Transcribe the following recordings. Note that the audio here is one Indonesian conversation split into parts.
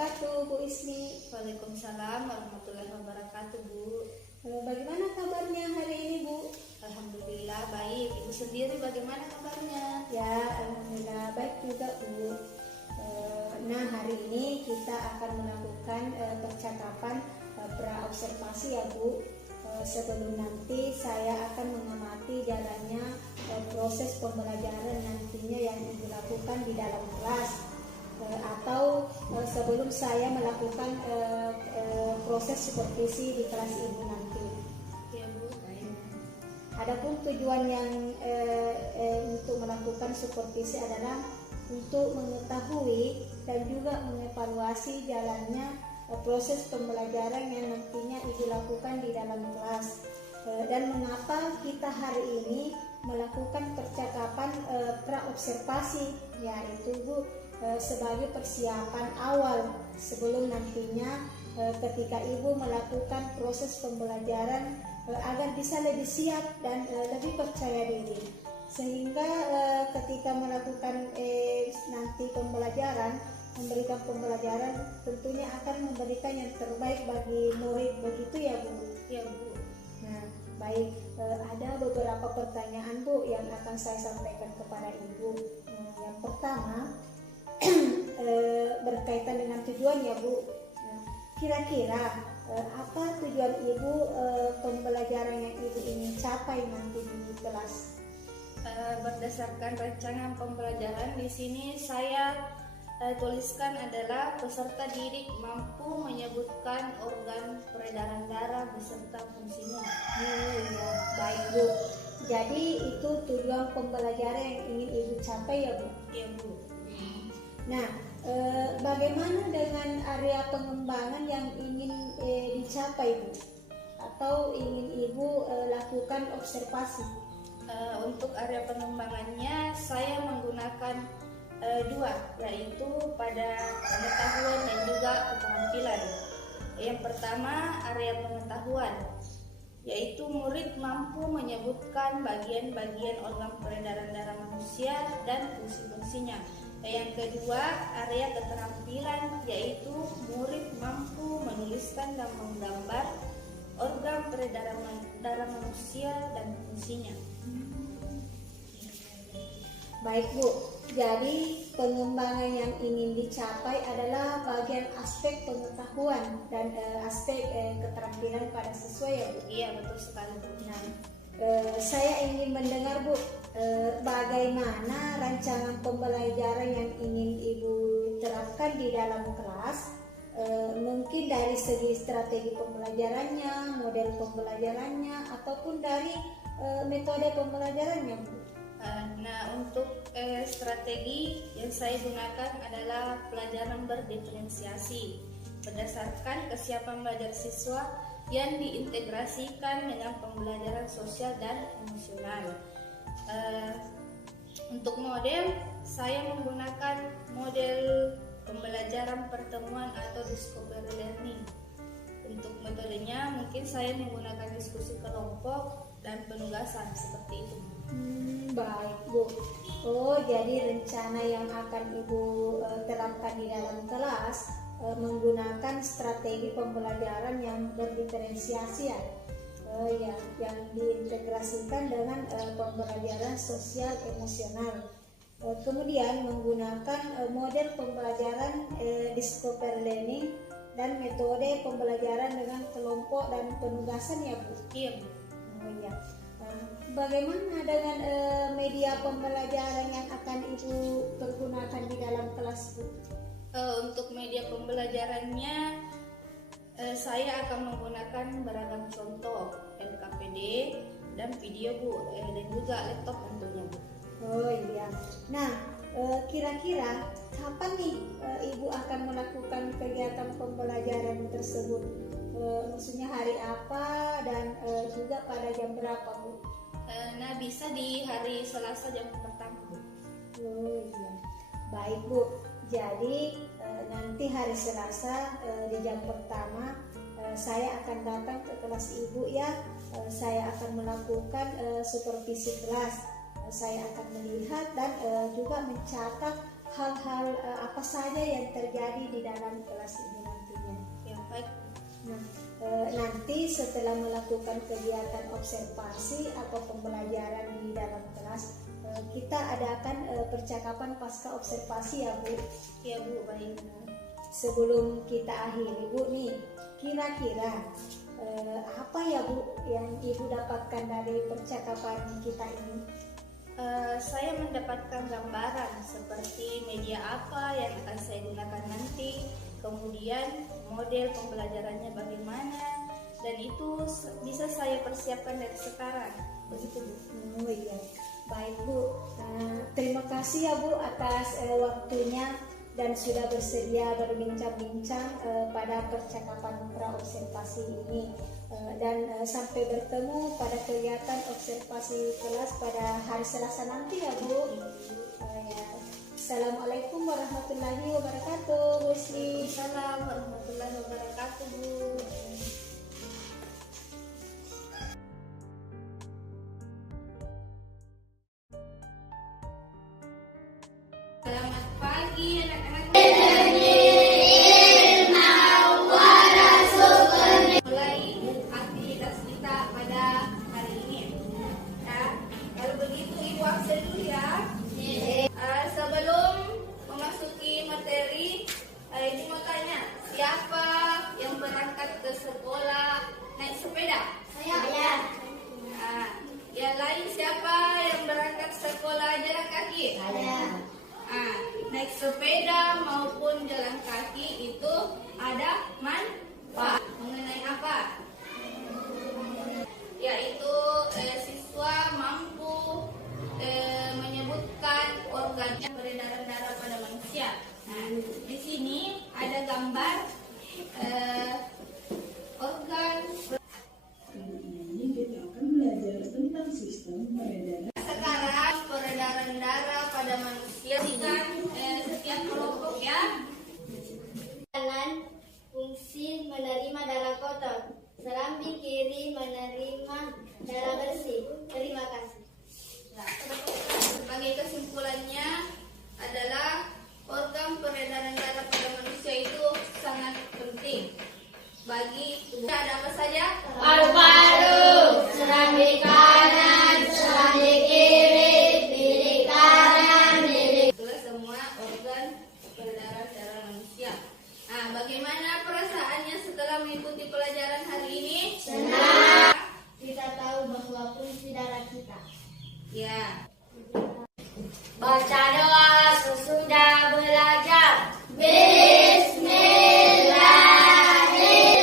wabarakatuh, Bu Ismi. Waalaikumsalam warahmatullahi wabarakatuh, Bu. Bagaimana kabarnya hari ini, Bu? Alhamdulillah baik. Ibu sendiri bagaimana kabarnya? Ya, alhamdulillah baik juga, Bu. Nah, hari ini kita akan melakukan percakapan pra-observasi ya, Bu. Sebelum nanti saya akan mengamati jalannya proses pembelajaran nantinya yang dilakukan di dalam kelas. Atau sebelum saya melakukan proses supervisi di kelas ini nanti. Ya, Bu. Baik. Adapun tujuan yang untuk melakukan supervisi adalah untuk mengetahui dan juga mengevaluasi jalannya proses pembelajaran yang nantinya dilakukan di dalam kelas. Dan mengapa kita hari ini melakukan percakapan pra-observasi, yaitu Bu, sebagai persiapan awal sebelum nantinya ketika Ibu melakukan proses pembelajaran agar bisa lebih siap dan lebih percaya diri, sehingga ketika melakukan nanti memberikan pembelajaran tentunya akan memberikan yang terbaik bagi murid, begitu ya, Bu? Ya, Bu. Nah, baik, ada beberapa pertanyaan, Bu, yang akan saya sampaikan kepada Ibu. Yang pertama berkaitan dengan tujuan ya, Bu. Kira-kira apa tujuan Ibu pembelajaran yang Ibu ingin capai nanti di kelas? Berdasarkan rancangan pembelajaran di sini saya tuliskan adalah peserta didik mampu menyebutkan organ peredaran darah beserta fungsinya. Ya, baik, Bu. Jadi itu tujuan pembelajaran yang ingin Ibu capai ya, Bu? Ya, Bu. Nah, bagaimana dengan area pengembangan yang ingin dicapai, Bu? Atau ingin Ibu lakukan observasi? Untuk area pengembangannya saya menggunakan dua, yaitu pada pengetahuan dan juga keterampilan. Yang pertama area pengetahuan, yaitu murid mampu menyebutkan bagian-bagian organ peredaran darah manusia dan fungsi-fungsinya. Yang kedua, area keterampilan, yaitu murid mampu menuliskan dan menggambar organ peredaran darah manusia dan fungsinya. Baik, Bu. Jadi pengembangan yang ingin dicapai adalah bagian aspek pengetahuan dan aspek keterampilan pada siswa ya, Bu? Iya, betul sekali, Bu. Nah, saya ingin mendengar, Bu, bagaimana rancangan pembelajaran yang ingin Ibu terapkan di dalam kelas, mungkin dari segi strategi pembelajarannya, model pembelajarannya, ataupun dari metode pembelajarannya, Bu. Nah, untuk strategi yang saya gunakan adalah pelajaran berdiferensiasi berdasarkan kesiapan belajar siswa yang diintegrasikan dengan pembelajaran sosial dan emosional. Untuk model, saya menggunakan model pembelajaran pertemuan atau discovery learning. Untuk metodenya mungkin saya menggunakan diskusi kelompok dan penugasan seperti itu. Baik, Bu. Oh, jadi rencana yang akan Ibu terapkan di dalam kelas menggunakan strategi pembelajaran yang berdiferensiasi ya. Yang diintegrasikan dengan pembelajaran sosial emosional. Kemudian menggunakan model pembelajaran discovery learning dan metode pembelajaran dengan kelompok dan penugasan ya, Bu? Iya, Bu. Oh iya. Bagaimana dengan media pembelajaran yang akan Ibu pergunakan di dalam kelas, Bu? Untuk media pembelajarannya saya akan menggunakan beragam contoh LKPD dan video, Bu, dan juga laptop tentunya, Bu. Oh iya. Nah, kira-kira kapan nih Ibu akan melakukan kegiatan pembelajaran tersebut? Maksudnya hari apa dan juga pada jam berapa, Bu? Nah, bisa di hari Selasa jam pertama, Bu. Oh iya. Baik, Bu. Jadi nanti hari Selasa di jam pertama saya akan datang ke kelas Ibu ya. Saya akan melakukan supervisi kelas. Saya akan melihat dan juga mencatat hal-hal apa saja yang terjadi di dalam kelas ini nantinya. Ya, baik. Nah, nanti setelah melakukan kegiatan observasi atau pembelajaran di dalam kelas, kita adakan percakapan pasca observasi ya Bu. Ya Bu, baik. Sebelum kita akhiri Bu nih, kira-kira apa ya Bu yang Ibu dapatkan dari percakapan kita ini? Saya mendapatkan gambaran seperti media apa yang akan saya gunakan nanti, kemudian model pembelajarannya bagaimana, dan itu bisa saya persiapkan dari sekarang. Begitu Bu. Oh iya, baik Bu. Terima kasih ya Bu atas waktunya dan sudah bersedia berbincang-bincang pada percakapan pra-observasi ini. Dan sampai bertemu pada kegiatan observasi kelas pada hari Selasa nanti ya Bu. Ya. Assalamualaikum warahmatullahi wabarakatuh Bu Sri. Assalamualaikum warahmatullahi wabarakatuh Bu. Selamat pagi anak-anak. Mulai aktivitas kita pada hari ini. Ya, kalau begitu Ibu absen dulu ya. Sebelum memasuki materi, Ibu mau tanya, siapa yang berangkat ke sekolah naik sepeda? Saya. Yang lain siapa yang berangkat sekolah jalan kaki? Naik sepeda maupun jalan kaki itu ada manfaat. Mengenai apa? Yaitu siswa mampu menyebutkan organ peredaran darah pada manusia. Nah, di sini ada gambar organ. Ini kita akan belajar tentang sistem peredaran. Sekarang peredaran darah pada manusia kan setiap kelompok ya. Kanan fungsi menerima darah kotor, serambi kiri menerima darah bersih. Terima kasih. Nah, sebagai kesimpulannya adalah organ peredaran darah pada manusia itu sangat penting bagi tubuh. Ada apa saja? Paru-paru, serambi kanan, serambi kiri, bilik kanan, bilik. Itulah semua organ peredaran darah manusia. Nah, bagaimana perasaannya setelah mengikuti pelajaran hari ini? Senang. Kita tahu bahwa fungsi darah kita. Ya. Baca doa sesudah belajar. Bismillahirrahmanirrahim.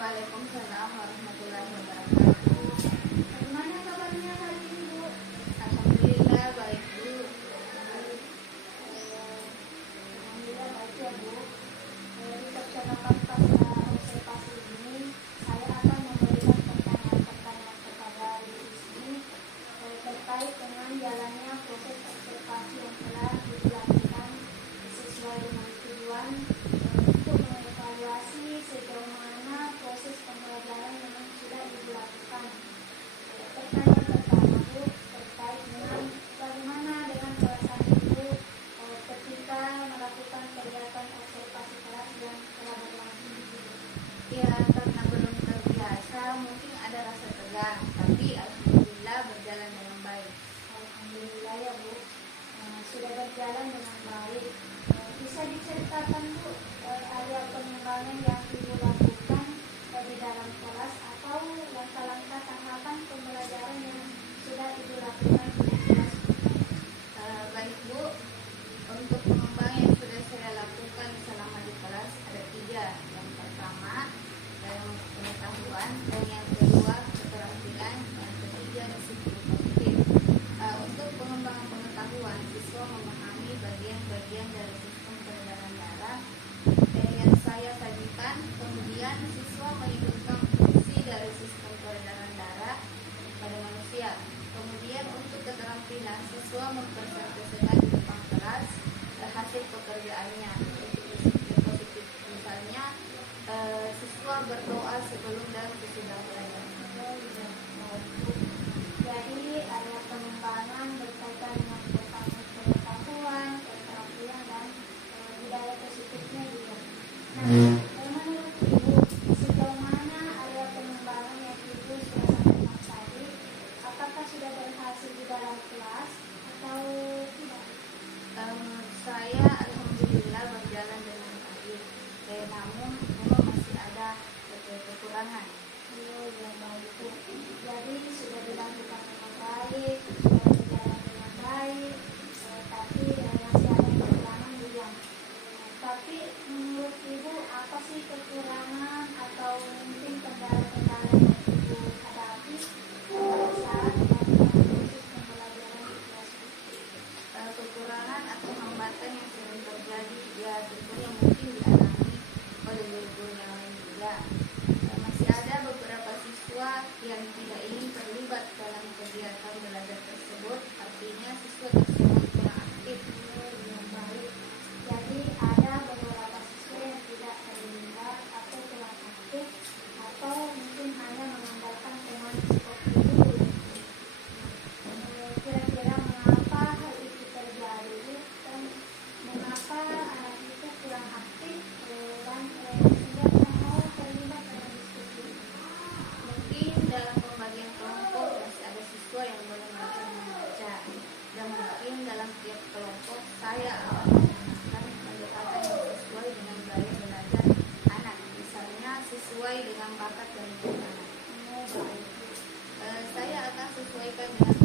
Waalaikumsalam warahmatullahi wabarakatuh. Bagaimana kabarnya hari ini Bu? Alhamdulillah baik Bu. Alhamdulillah baik ya Bu. Di percakapan pasca observasi ini, saya akan memberikan pertanyaan-pertanyaan kepada Bu Ismi terkait dengan jalannya proses observasi yang telah dilakukan sesuai dengan tujuan untuk mengevaluasi sejauh mana proses pembelajaran yang sudah dilakukan. Pertanyaan pertama Bu terkait dengan bagaimana dengan perasaan Ibu ketika melakukan kegiatan observasi kelas yang telah berlangsung di sini. Ya, karena belum terbiasa mungkin ada rasa tegang, tapi alhamdulillah berjalan dengan baik. Alhamdulillah ya Bu, sudah berjalan dengan baik. Bisa diceritakan Bu ada pengembangan yang Ibu lakukan di dalam kelas atau langkah-langkah tahapan pembelajaran yang sudah Ibu lakukan di kelas? Baik Bu, untuk pengembangan yang sudah saya lakukan selama di kelas ada 3. Yang pertama, pengetahuan, dan yang kedua keterampilan, yang ketiga disiplin kognitif. Untuk pengembangan pengetahuan, siswa memahami bagian-bagian dari sistem peredaran darah yang saya sajikan. Kemudian siswa mengikutkan fungsi dari sistem peredaran darah pada manusia. Kemudian untuk keterampilan, siswa mempresentasikan di depan kelas hasil sudah belajar. Jadi ada pengembangan berkaitan dengan pengetahuan, keterampilan dan budaya positifnya juga. Nah, menurut Ibu, sejauh mana area pengembangan yang Ibu sudah sampaikan tadi, apakah sudah berhasil di dalam kelas atau tidak? Menurut saya alhamdulillah berjalan dengan baik. Namun memang masih ada kekurangan. Oh, ya baik Bu. Jadi sudah dilakukan dengan baik, sudah berjalan dengan baik, tapi masih ada kekurangan juga. Tapi menurut Ibu apa sih kekurangan atau mungkin kendala-kendala yang Ibu hadapi saat melakukan proses pembelajaran di kelas Bu? Kekurangan atau hambatan yang sering terjadi ya tentunya mungkin dialami oleh guru-guru yang lain juga. Masih ada beberapa siswa yang tidak ingin terlibat dalam kegiatan belajar tersebut, artinya siswa tersebut kurang aktif. Yang baik. Jadi ada beberapa siswa yang tidak terlibat atau kurang aktif atau mungkin hanya mengandalkan teman seperti itu. Kira-kira mengapa hal itu terjadi dan mengapa anak itu kurang aktif dan tidak mau terlibat dalam diskusi? Mungkin dalam pembagian kelompok masih ada siswa yang belum belajar membaca, dan mungkin dalam tiap kelompok saya akan menggunakan yang sesuai dengan gaya belajar anak, misalnya sesuai dengan bakat dan minat anak. Saya akan sesuaikan dengan